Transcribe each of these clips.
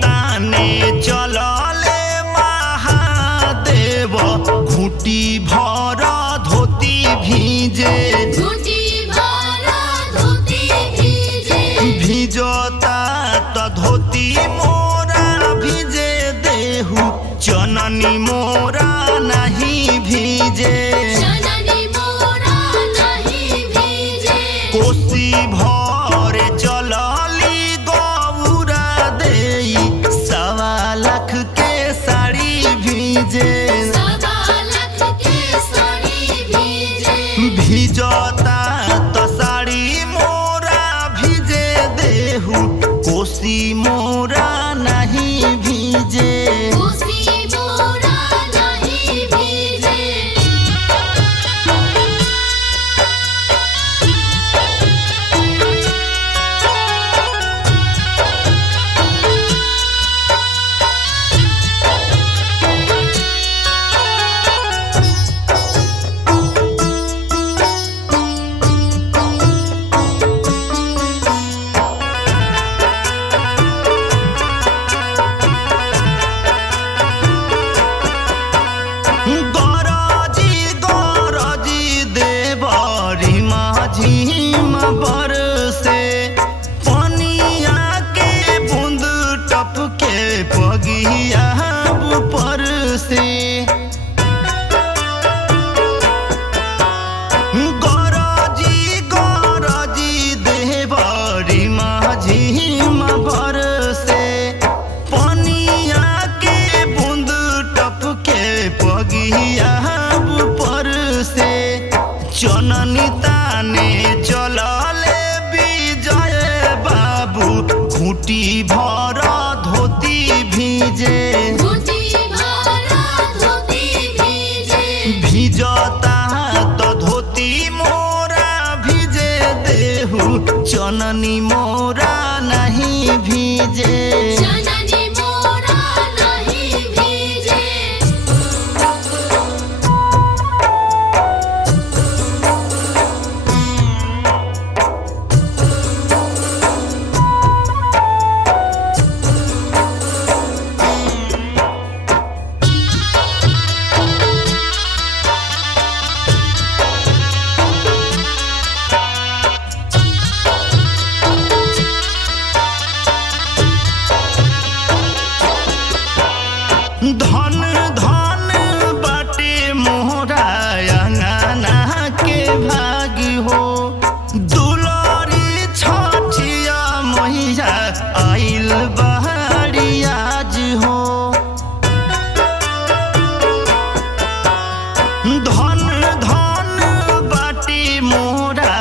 ताने चलले महादेव घुटी भर धोती भीजे भिजता त धोती मोरा भिजे देहु चननी मोरा नहीं भीजे कोसी भरे चलली गौरा देई 1.25 लाख के साड़ी भीजे भिजता त साड़ी मोरा भिजे देहु कोसी मोरा नहीं भीजे झीम बरसे पनिया के बूंद टपके पगिया पर से गरजी देवरी माझीम बरसे पनिया के बूंद टपके पगिया पर से चननी ताने चलले विजय बाबू घुटी भर धोती भीजे भिजता तो धोती मोरा भिजे देहु चननी मोरा नहीं भीजे धन धन बाटे मोहरा अंगना के भागी हो दुलारी छठिया मैया आइल बहारी आज हो धन धन बाटे मोहरा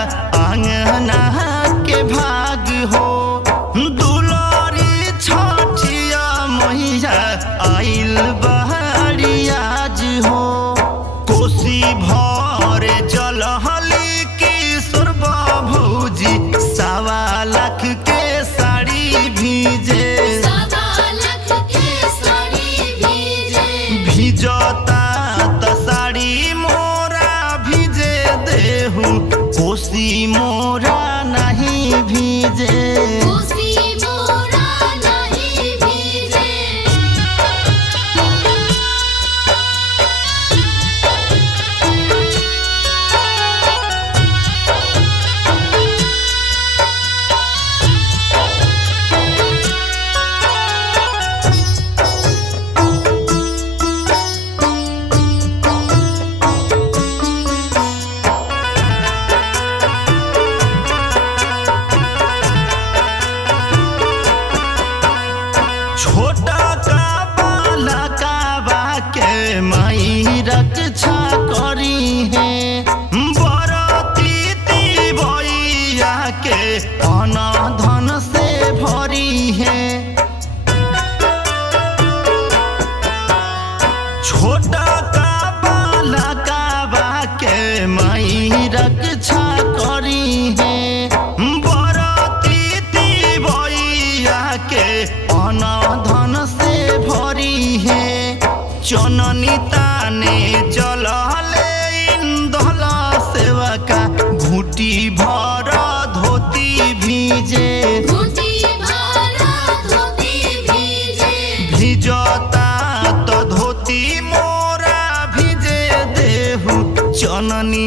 अंगना के भाग हो दुलारी छठिया मैया आइल बहारी आज हो कोसी भरे चलहली किशोर भौजी 1.25 लाख के साड़ी भीजे भिजता त साड़ी मोरा भिजे देहु कोसी मोरा नहीं भीजे छोटा का बाला का बाके माई रक्षा करी है बरती भैया के अना धन से भरी है छोटा का बाला का बाके माई रक्षा करी है बरती भैया के अना धन से भरी है चननी ताने चल जननी